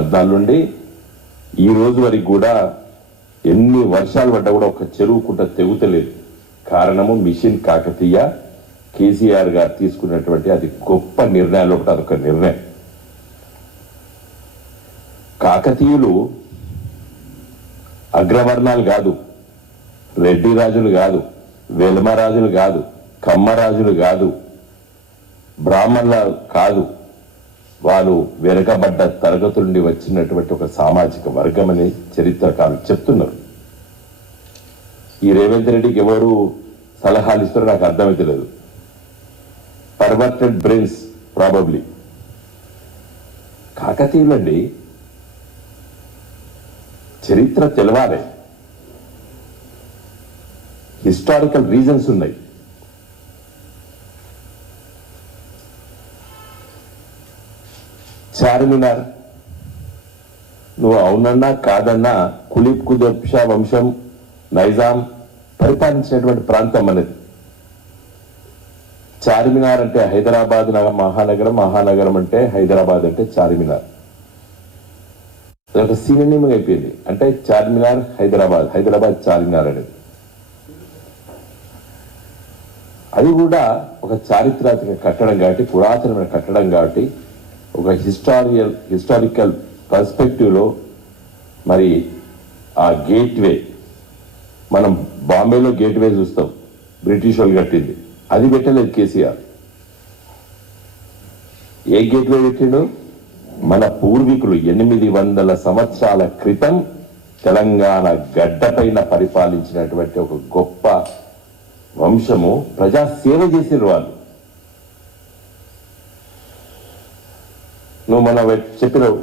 14 నుండి ఈ రోజు వరకు కూడా ఎన్ని వర్షాలు పడ్డా కూడా ఒక చెరువు కుంట తెగుతలేదు. కారణము మిషన్ కాకతీయ, కేసీఆర్ గారు తీసుకున్నటువంటి అది గొప్ప నిర్ణయాలు ఒకటి, అదొక నిర్ణయం. కాకతీయులు అగ్రవర్ణాలు కాదు, రెడ్డి రాజులు కాదు, వెల్మరాజులు కాదు, కమ్మరాజులు కాదు, బ్రాహ్మణుల కాదు. వాళ్ళు వెనుకబడ్డ తరగతుల నుండి వచ్చినటువంటి ఒక సామాజిక వర్గం అని చరిత్రకారులు చెప్తున్నారు. ఈ రేవంత్ రెడ్డికి ఎవరు సలహాలు ఇస్తారో నాకు అర్థమైతే లేదు. Perverted brains probably. కాకతీయులండి, చరిత్ర తెలవాలి, హిస్టారికల్ రీజన్స్ ఉన్నాయి. చార్మినార్ నువ్వు అవునన్నా కాదన్నా కులీబ్ కుతుబ్ షా వంశం, నైజాం పరిపాలించినటువంటి ప్రాంతం అనేది. చార్మినార్ అంటే హైదరాబాద్ మహానగరం, మహానగరం అంటే హైదరాబాద్ అంటే చార్మినార్. అదొక సినోనిమ్ అయిపోయింది. అంటే చార్మినార్ హైదరాబాద్, హైదరాబాద్ చార్మినార్ అనేది. అది కూడా ఒక చారిత్రాత్మక కట్టడం కాబట్టి, పురాతనమైన కట్టడం కాబట్టి, ఒక హిస్టారికల్ పర్స్పెక్టివ్లో మరి ఆ గేట్వే, మనం బాంబేలో గేట్వే చూస్తాం, బ్రిటిష్ వాళ్ళు కట్టింది. అది పెట్టలేదు కేసీఆర్. ఏ గేట్వే పెట్టిండు? మన పూర్వీకులు 800 సంవత్సరాల క్రితం తెలంగాణ గడ్డపైన పరిపాలించినటువంటి ఒక గొప్ప వంశము, ప్రజా సేవ చేసిన వాళ్ళు. నువ్వు మన చెప్పినావు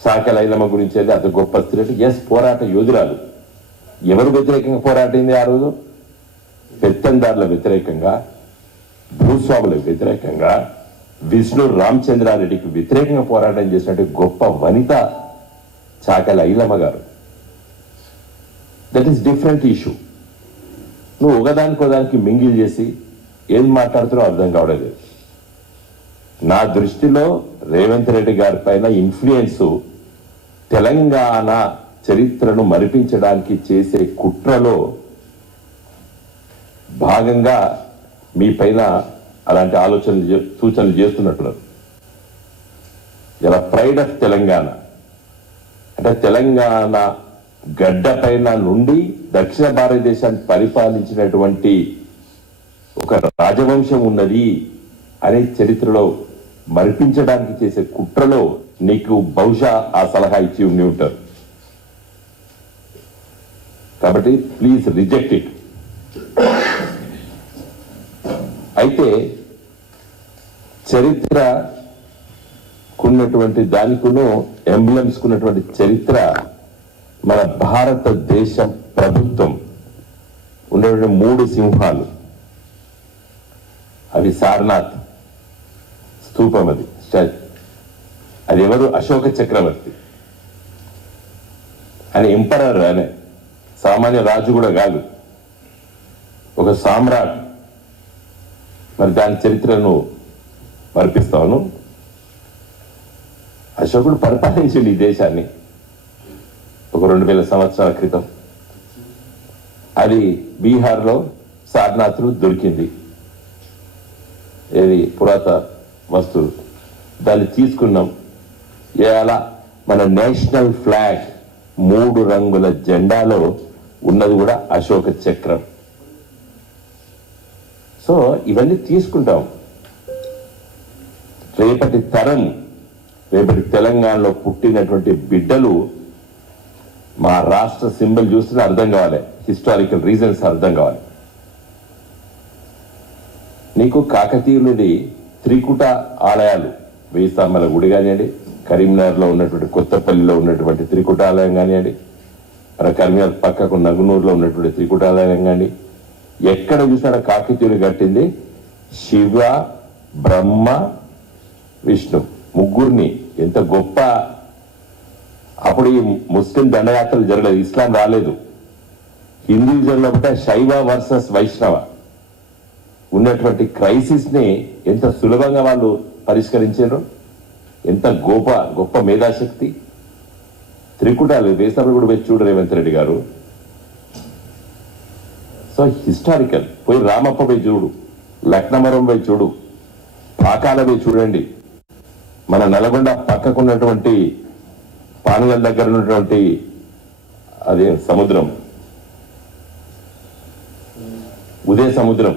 సాకల ఐలమ్మ గురించి, అయితే అది గొప్ప స్త్రీ. ఎస్, పోరాట యోధురాలు. ఎవరు వ్యతిరేకంగా పోరాటింది ఆ రోజు? పెత్తందారుల వ్యతిరేకంగా, భూస్వాములకు వ్యతిరేకంగా, విష్ణు రామచంద్రారెడ్డికి వ్యతిరేకంగా పోరాటం చేసినట్టు గొప్ప వనిత చాకల ఐలమ్మ గారు. That is different issue. నువ్వు ఒకదానికి మింగిల్ చేసి ఏం మాట్లాడుతున్నావు అర్థం కావడలేదు. నా దృష్టిలో రేవంత్ రెడ్డి గారి పైన ఇన్ఫ్లుయెన్స్ తెలంగాణ చరిత్రను మరిపించడానికి చేసే కుట్రలో భాగంగా మీ పైన అలాంటి ఆలోచనలు, సూచనలు చేస్తున్నట్టున్నారు. ఇలా ప్రైడ్ ఆఫ్ తెలంగాణ అంటే తెలంగాణ గడ్డ పైన నుండి దక్షిణ భారతదేశాన్ని పరిపాలించినటువంటి ఒక రాజవంశం ఉన్నది అనే చరిత్రలో మరిపించడానికి చేసే కుట్రలో నీకు బహుశా ఆ సలహా ఇచ్చి ఉండి ఉంటారు. కాబట్టి ప్లీజ్ రిజెక్ట్ ఇట్. అయితే చరిత్రకున్నటువంటి దానికును ఎంబ్లమ్స్ కున్నటువంటి చరిత్ర, మన భారతదేశం ప్రభుత్వం ఉన్నటువంటి 3 సింహాలు, అవి సారనాథ్ స్తూపం, అది అది ఎవరు? అశోక చక్రవర్తి అని ఎంపరర్, అనే సామాన్య రాజు కూడా కాదు, ఒక సామ్రాట్. మరి దాని చరిత్రను మరిపిస్తాను. అశోకుడు పరిపాలించింది ఈ దేశాన్ని ఒక 2000 సంవత్సరాల క్రితం. అది బీహార్లో సారనాథ్లో దొరికింది. ఏది పురాత వస్తువు, దాన్ని తీసుకున్నాం. ఇలా మన నేషనల్ ఫ్లాగ్ 3 రంగుల జెండాలో ఉన్నది కూడా అశోక చక్రం. సో ఇవన్నీ తీసుకుంటాం. రేపటి తరం, రేపటి తెలంగాణలో పుట్టినటువంటి బిడ్డలు మా రాష్ట్ర సింబల్ చూస్తే అర్థం కావాలి, హిస్టారికల్ రీజన్స్ అర్థం కావాలి. నీకు కాకతీయులది త్రికుట ఆలయాలు, 1000 స్తంభాల గుడి కానివ్వండి, కరీంనగర్లో ఉన్నటువంటి కొత్తపల్లిలో ఉన్నటువంటి త్రికుట ఆలయం కానివ్వండి, మన కరీంనగర్ పక్కకు నగునూరులో ఉన్నటువంటి త్రికుట ఆలయం కానీ, ఎక్కడ చూసినా కాకతీయులు కట్టింది శివ, బ్రహ్మ, విష్ణు ముగ్గురిని. ఎంత గొప్ప! అప్పుడు ఈ ముస్లిం దండయాత్రలు జరగలేదు, ఇస్లాం రాలేదు. హిందూయిజంలో ఒకటే శైవ వర్సెస్ వైష్ణవ ఉన్నటువంటి క్రైసిస్ ని ఎంత సులభంగా వాళ్ళు పరిష్కరించారు. ఎంత గొప్ప మేధాశక్తి! త్రికుటాలు వేసవి కూడా పోయి చూడు రేవంత్ రెడ్డి గారు. సో హిస్టారికల్ పోయి రామప్ప పోయి చూడు, లక్నవరం పోయి చూడు, పాకాల పోయి చూడండి, మన నల్గొండ పక్కకున్నటువంటి పానగల్ దగ్గర ఉన్నటువంటి అదే సముద్రం ఉదయ సముద్రం,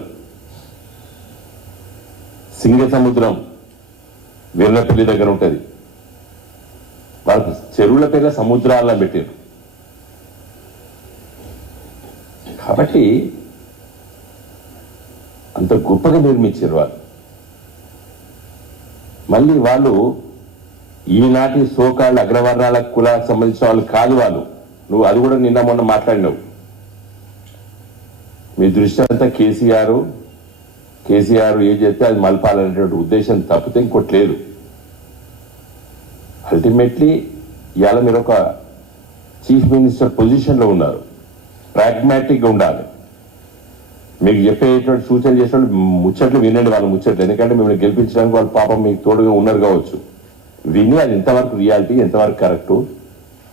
సింగ సముద్రం వీర్లపల్లి దగ్గర ఉంటుంది. వాళ్ళకి చెరువుల పేర్ల సముద్రాల్లో పెట్టారు. కాబట్టి అంత గొప్పగా నిర్మించారు వాళ్ళు. మళ్ళీ వాళ్ళు ఈనాటి సోకాళ్ళ అగ్రవర్ణాల కులాలకు సంబంధించిన వాళ్ళు కాదు వాళ్ళు. నువ్వు అది కూడా నిన్న మొన్న మాట్లాడినావు. మీ దృష్టి అంతా కేసీఆర్ ఏం చేస్తే అది మలపాలనేటువంటి ఉద్దేశం తప్పితే ఇంకోట్లేదు. అల్టిమేట్లీ ఇవాళ మీరు ఒక చీఫ్ మినిస్టర్ పొజిషన్లో ఉన్నారు. ప్రాగ్మాటిక్గా ఉండాలి. మీకు చెప్పేటువంటి సూచనలు చేసేవాళ్ళు ముచ్చట్లు వినండి, వాళ్ళ ముచ్చట్లు. ఎందుకంటే మిమ్మల్ని గెలిపించడానికి వాళ్ళు పాపం మీకు తోడుగా ఉన్నారు కావచ్చు. విని అది ఎంతవరకు రియాలిటీ, ఎంతవరకు కరెక్టు,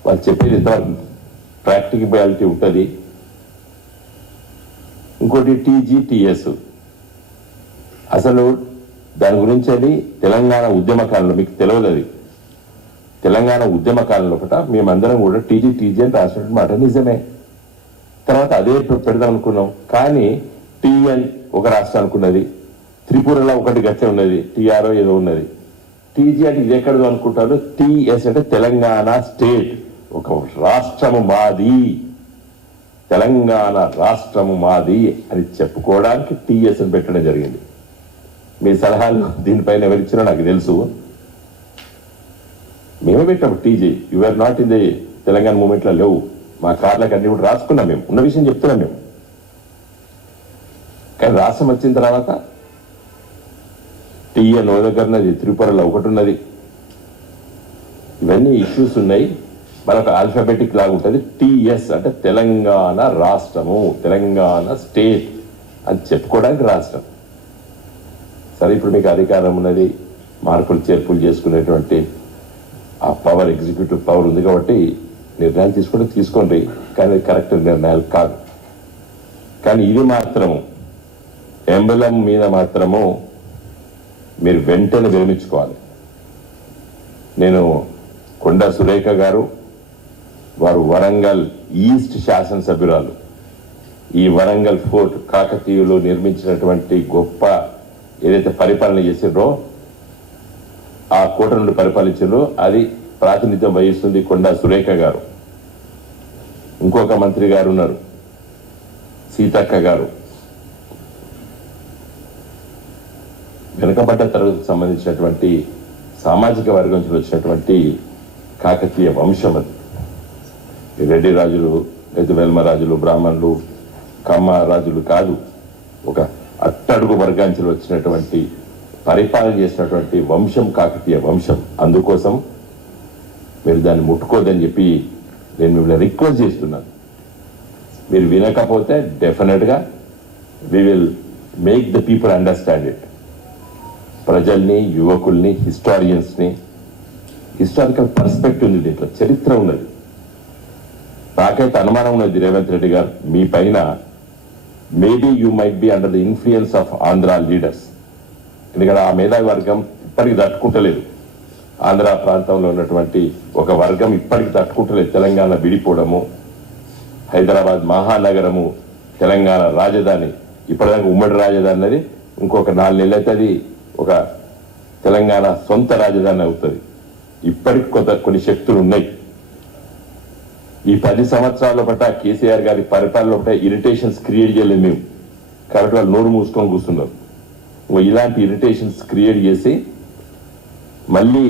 వాళ్ళు చెప్పేది ఎంతవరకు ప్రాక్టికబిలిటీ ఉంటుంది. ఇంకోటి టీజీటీఎస్, అసలు దాని గురించి అది తెలంగాణ ఉద్యమ కాలంలో మీకు తెలియదు. అది తెలంగాణ ఉద్యమ కాలంలో ఒకట మేమందరం కూడా టీజీ అని రాసినట్టు మాట నిజమే. తర్వాత అదే పెడదాం అనుకున్నాం. కానీ టీఎన్ ఒక రాష్ట్రానికి ఉన్నది, త్రిపురలో ఒకటి గట్టే ఉన్నది, టీఆర్ఓ ఏదో ఉన్నది. టీజీ అంటే ఇది ఎక్కడదో అనుకుంటారు. టీఎస్ అంటే తెలంగాణ స్టేట్, ఒక రాష్ట్రము మాది, తెలంగాణ రాష్ట్రము మాది అని చెప్పుకోవడానికి టీఎస్ అని పెట్టడం జరిగింది. మీ సలహాలు దీనిపైన ఎవరిచ్చినా నాకు తెలుసు. మేమే పెట్టాము TG. You're not in the Telangana మూమెంట్లో లేవు. మా కార్లకు అన్ని కూడా రాసుకున్నాం. మేము ఉన్న విషయం చెప్తున్నాం మేము. కానీ రాష్ట్రం వచ్చిన తర్వాత టీఎన్ ఓ దగ్గర ఉన్నది, త్రిపురలో ఒకటి ఉన్నది. ఇవన్నీ ఇష్యూస్ ఉన్నాయి. మనకు ఆల్ఫాబెటిక్ లాగా ఉంటుంది. టీఎస్ అంటే తెలంగాణ రాష్ట్రము, తెలంగాణ స్టేట్ అని చెప్పుకోవడానికి రాష్ట్రం. సరే, ఇప్పుడు మీకు అధికారం ఉన్నది, మార్పులు చేర్పులు చేసుకునేటువంటి ఆ పవర్, ఎగ్జిక్యూటివ్ పవర్ ఉంది కాబట్టి నిర్ణయాలు తీసుకోండి. కానీ కరెక్ట్ నిర్ణయాలు కాదు. కానీ ఇది మాత్రము ఎంబలం మీద మాత్రము మీరు వెంటనే విరమించుకోవాలి. నేను కొండా సురేఖ గారు, వారు వరంగల్ ఈస్ట్ శాసనసభ్యురాలు. ఈ వరంగల్ ఫోర్ట్ కాకతీయులు నిర్మించినటువంటి గొప్ప ఏదైతే పరిపాలన చేసిర్రో, ఆ కోట నుండి పరిపాలించారో అది ప్రాతినిధ్యం వహిస్తుంది కొండా సురేఖ గారు. ఇంకొక మంత్రి గారు ఉన్నారు, సీతక్క గారు. వెనుకబడ్డ తరగతికి సంబంధించినటువంటి సామాజిక వర్గం నుంచి వచ్చినటువంటి కాకతీయ వంశం అది. రెడ్డి రాజులు, వెల్మ రాజులు, బ్రాహ్మణులు, కమ్మ రాజులు కాదు. ఒక అట్టడుగు వర్గాంచులు వచ్చినటువంటి పరిపాలన చేసినటువంటి వంశం కాకతీయ వంశం. అందుకోసం మీరు దాన్ని ముట్టుకోదని చెప్పి నేను మిమ్మల్ని రిక్వెస్ట్ చేస్తున్నాను. మీరు వినకపోతే డెఫినెట్గా we will make the people understand it. ప్రజల్ని, యువకుల్ని, హిస్టారియన్స్ని, హిస్టారికల్ పర్స్పెక్టివ్ ఉంది దీంట్లో, చరిత్ర ఉన్నది. నాకైతే అనుమానం ఉన్నది రేవంత్ రెడ్డి గారు మీ పైన, maybe you might be under the influence of Andhra leaders. ఎందుకంటే ఆ మేధావి వర్గం ఇప్పటికి తట్టుకుంటలేదు. ఆంధ్ర ప్రాంతంలో ఉన్నటువంటి ఒక వర్గం ఇప్పటికి తట్టుకుంటలేదు. తెలంగాణ విడిపోవడము, హైదరాబాద్ మహానగరము, తెలంగాణ రాజధాని, ఇప్పటిదాకా ఉమ్మడి రాజధాని అనేది ఇంకొక 4 నెలలు అయితే అది ఒక తెలంగాణ సొంత రాజధాని అవుతుంది. ఇప్పటికి కొన్ని శక్తులు ఉన్నాయి. ఈ 10 సంవత్సరాల పట్ల కేసీఆర్ గారి పరిపాలన పట్ల ఇరిటేషన్స్ క్రియేట్ చేయలేదు మేము. కాబట్టి వాళ్ళు నోరు మూసుకొని కూర్చున్నారు. ఇలాంటి ఇరిటేషన్స్ క్రియేట్ చేసి మళ్ళీ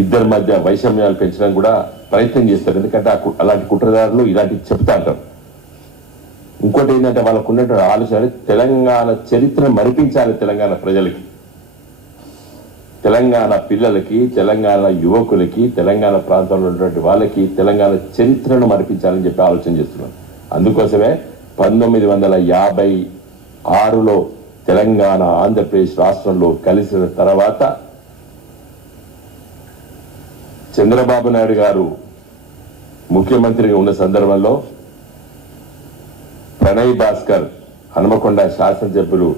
ఇద్దరి మధ్య వైషమ్యాలు పెంచడానికి కూడా ప్రయత్నం చేస్తారు. ఎందుకంటే అలాంటి కుట్రదారులు ఇలాంటివి చెప్తా అంటారు. ఇంకోటి ఏంటంటే వాళ్ళకు ఉన్నటువంటి ఆలోచన తెలంగాణ చరిత్రను మరిపించాలి. తెలంగాణ ప్రజలకి, తెలంగాణ పిల్లలకి, తెలంగాణ యువకులకి, తెలంగాణ ప్రాంతంలో ఉన్నటువంటి వాళ్ళకి తెలంగాణ చరిత్రను మరిపించాలని చెప్పి ఆలోచన చేస్తున్నాను. అందుకోసమే 1956లో తెలంగాణ ఆంధ్రప్రదేశ్ రాష్ట్రంలో కలిసిన తర్వాత చంద్రబాబు నాయుడు గారు ముఖ్యమంత్రిగా ఉన్న సందర్భంలో ప్రణయ్ భాస్కర్ హనుమకొండ శాసనసభ్యులు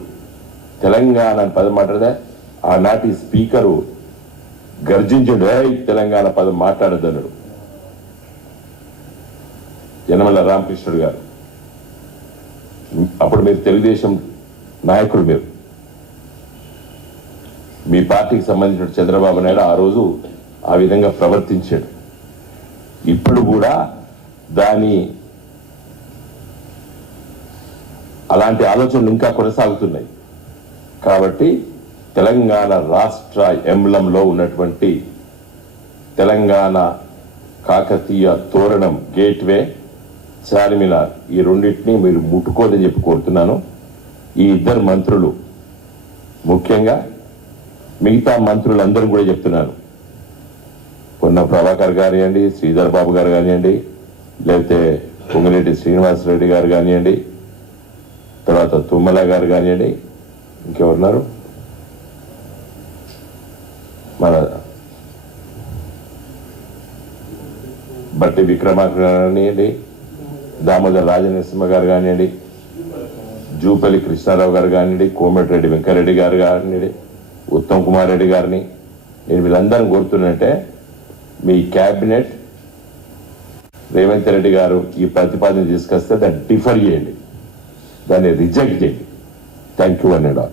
తెలంగాణ అని పదం మాట్లాడదా ఆనాటి స్పీకరు గర్జించడు తెలంగాణ పదం మాట్లాడద్దన్నాడు యనమల రామకృష్ణుడు గారు. అప్పుడు మీరు తెలుగుదేశం నాయకుడు, మీరు మీ పార్టీకి సంబంధించిన చంద్రబాబు నాయుడు ఆ రోజు ఆ విధంగా ప్రవర్తించాడు. ఇప్పుడు కూడా అలాంటి ఆలోచనలు ఇంకా కొనసాగుతున్నాయి. కాబట్టి తెలంగాణ రాష్ట్ర ఎంబ్లంలో ఉన్నటువంటి తెలంగాణ కాకతీయ తోరణం గేట్వే చార్మినార్ ఈ రెండింటినీ మీరు ముట్టుకోదని చెప్పి కోరుతున్నాను. ఈ ఇద్దరు మంత్రులు, ముఖ్యంగా మిగతా మంత్రులందరూ కూడా చెప్తున్నాను, పొన్న ప్రభాకర్ కానివ్వండి, శ్రీధర్ బాబు గారు కానివ్వండి, లేకపోతే పొంగిరెడ్డి శ్రీనివాసరెడ్డి గారు కానివ్వండి, తర్వాత తుమ్మల గారు కానివ్వండి, ఇంకెవరున్నారు, మన బట్టి విక్రమార్క కానివ్వండి, దామోదర్ రాజనరసింహ గారు కానివ్వండి, జూపల్లి కృష్ణారావు గారు కానివ్వండి, కోమటిరెడ్డి వెంకరెడ్డి గారు కానివ్వండి, ఉత్తమ్ కుమార్ రెడ్డి గారిని నేను వీళ్ళందరినీ కోరుతున్నట్టే మీ క్యాబినెట్ రేవంత్ రెడ్డి గారు ఈ ప్రతిపాదన తీసుకొస్తే దాన్ని డిఫర్ చేయండి, దాన్ని రిజెక్ట్ చేయండి. థ్యాంక్ యూ అన్నాడు.